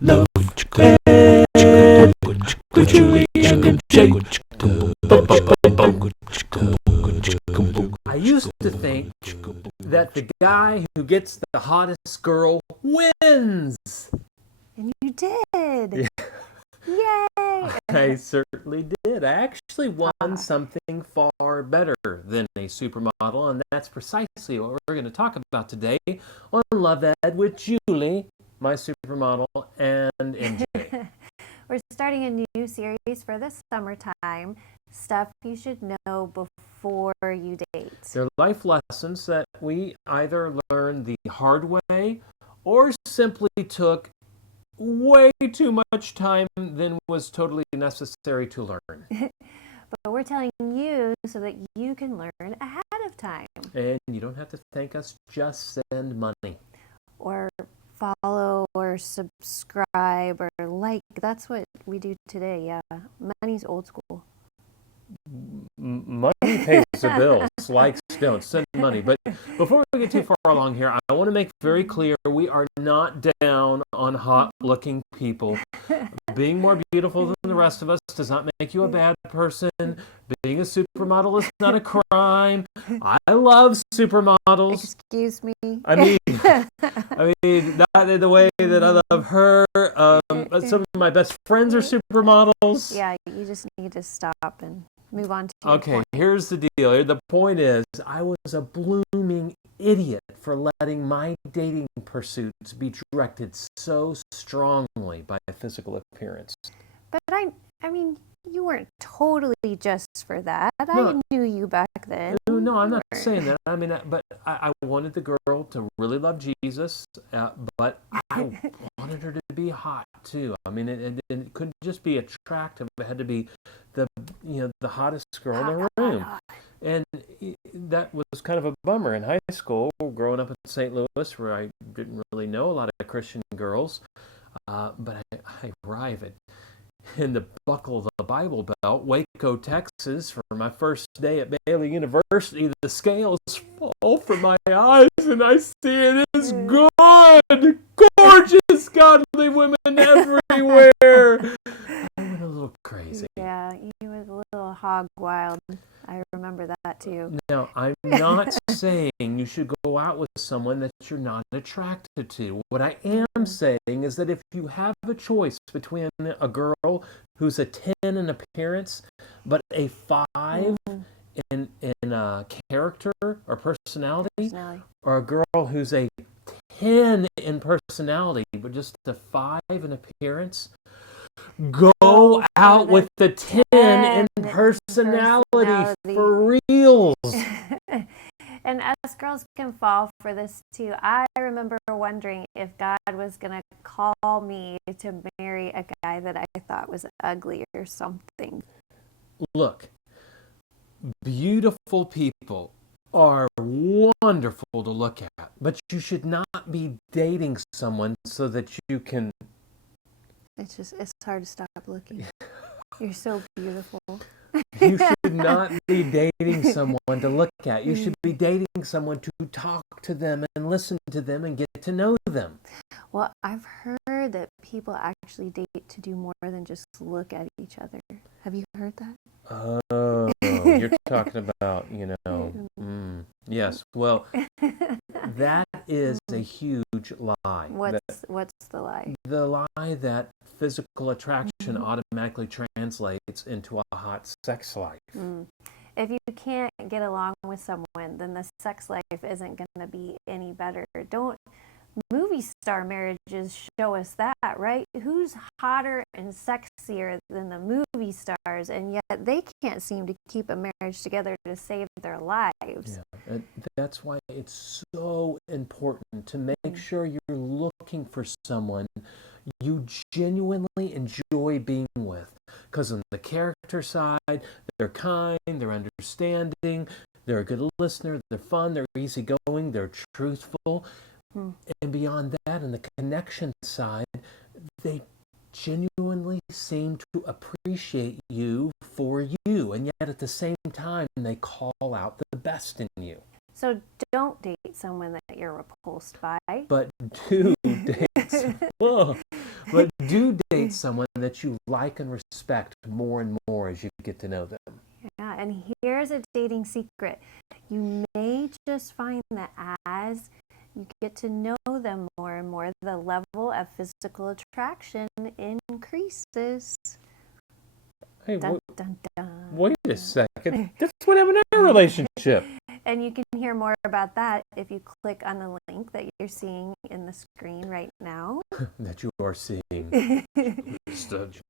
Love and Julie and Jay. I used to think that the guy who gets the hottest girl wins. And you did. Yeah. Yay! I certainly did. I actually won something far better than a supermodel, and that's precisely what we're going to talk about today on Love Ed with Julie, my supermodel, and MJ. We're starting a new series for the summertime. Stuff you should know before you date. They're life lessons that we either learned the hard way or simply took way too much time than was totally necessary to learn. But we're telling you so that you can learn ahead of time. And you don't have to thank us, just send money. Or follow or subscribe or like. That's what we do today, yeah. Money's old school. Money pays the bills. Likes don't. Send money. But before we get too far along here, I want to make very clear we are not down on hot-looking people. Being more beautiful than the rest of us does not make you a bad person. Being a supermodel is not a crime. I love supermodels. Excuse me. I mean, not in the way that I love her. Some of my best friends are supermodels. Yeah, you just need to stop and move on to your point. Here's the deal. The point is, I was a blooming idiot for letting my dating pursuits be directed so strongly by physical appearance. But I mean, you weren't totally just for that. No. I knew you back then. No, I'm not saying that. I mean, but I wanted the girl to really love Jesus, but I wanted her to be hot too. I mean, it couldn't just be attractive. It had to be the hottest girl in the room. And that was kind of a bummer in high school, growing up in St. Louis, where I didn't really know a lot of Christian girls. But I arrived in the buckle of the Bible Belt, Waco, Texas, for my first day at Baylor University. The scales fall from my eyes, and I see it is good, gorgeous, godly women everywhere. I went a little crazy. Yeah, you were a little hog wild. I remember that too. Now, I'm not saying you should go out with someone that you're not attracted to. What I am saying is that if you have a choice between a girl who's a 10 in appearance, but a 5 in character or personality, or a girl who's a 10 in personality, but just a 5 in appearance, go out with the 10 in personality for reals. And us girls can fall for this too. I remember wondering if God was going to call me to marry a guy that I thought was ugly or something. Look, beautiful people are wonderful to look at, but you should not be dating someone so that you can... It's hard to stop looking. You're so beautiful. You should not be dating someone to look at. You should be dating someone to talk to them and listen to them and get to know them. Well, I've heard that people actually date to do more than just look at each other. Have you heard that? Oh, you're talking about, yes. Well, that is a huge lie. What's the lie? The lie that physical attraction automatically translates into a hot sex life. If you can't get along with someone, then the sex life isn't going to be any better. Movie star marriages show us that, right? Who's hotter and sexier than the movie stars, and yet they can't seem to keep a marriage together to save their lives. Yeah, and that's why it's so important to make sure you're looking for someone you genuinely enjoy being with. Because on the character side, they're kind, they're understanding, they're a good listener, they're fun, they're easygoing, they're truthful. And beyond that, on the connection side, they genuinely seem to appreciate you for you, and yet at the same time, they call out the best in you. So don't date someone that you're repulsed by. But do date. But do date someone that you like and respect more and more as you get to know them. Yeah, and here's a dating secret. You may just find that as you get to know them more and more, the level of physical attraction increases. Hey, Dun, dun, dun. wait a second. That's what happened in our relationship. And you can hear more about that if you click on the link that you're seeing in the screen right now. That you are seeing.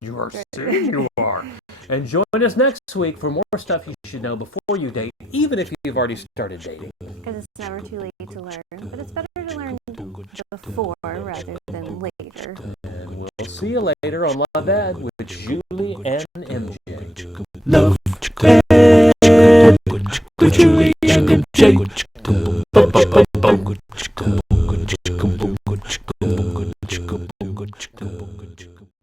You are seeing, you are. And join us next week for more stuff you should know before you date, even if you've already started dating. Because it's never too late to learn, but it's better to learn before rather than later. And we'll see you later on Love Ed with Julie and MJ. Love Ed with Julie and MJ.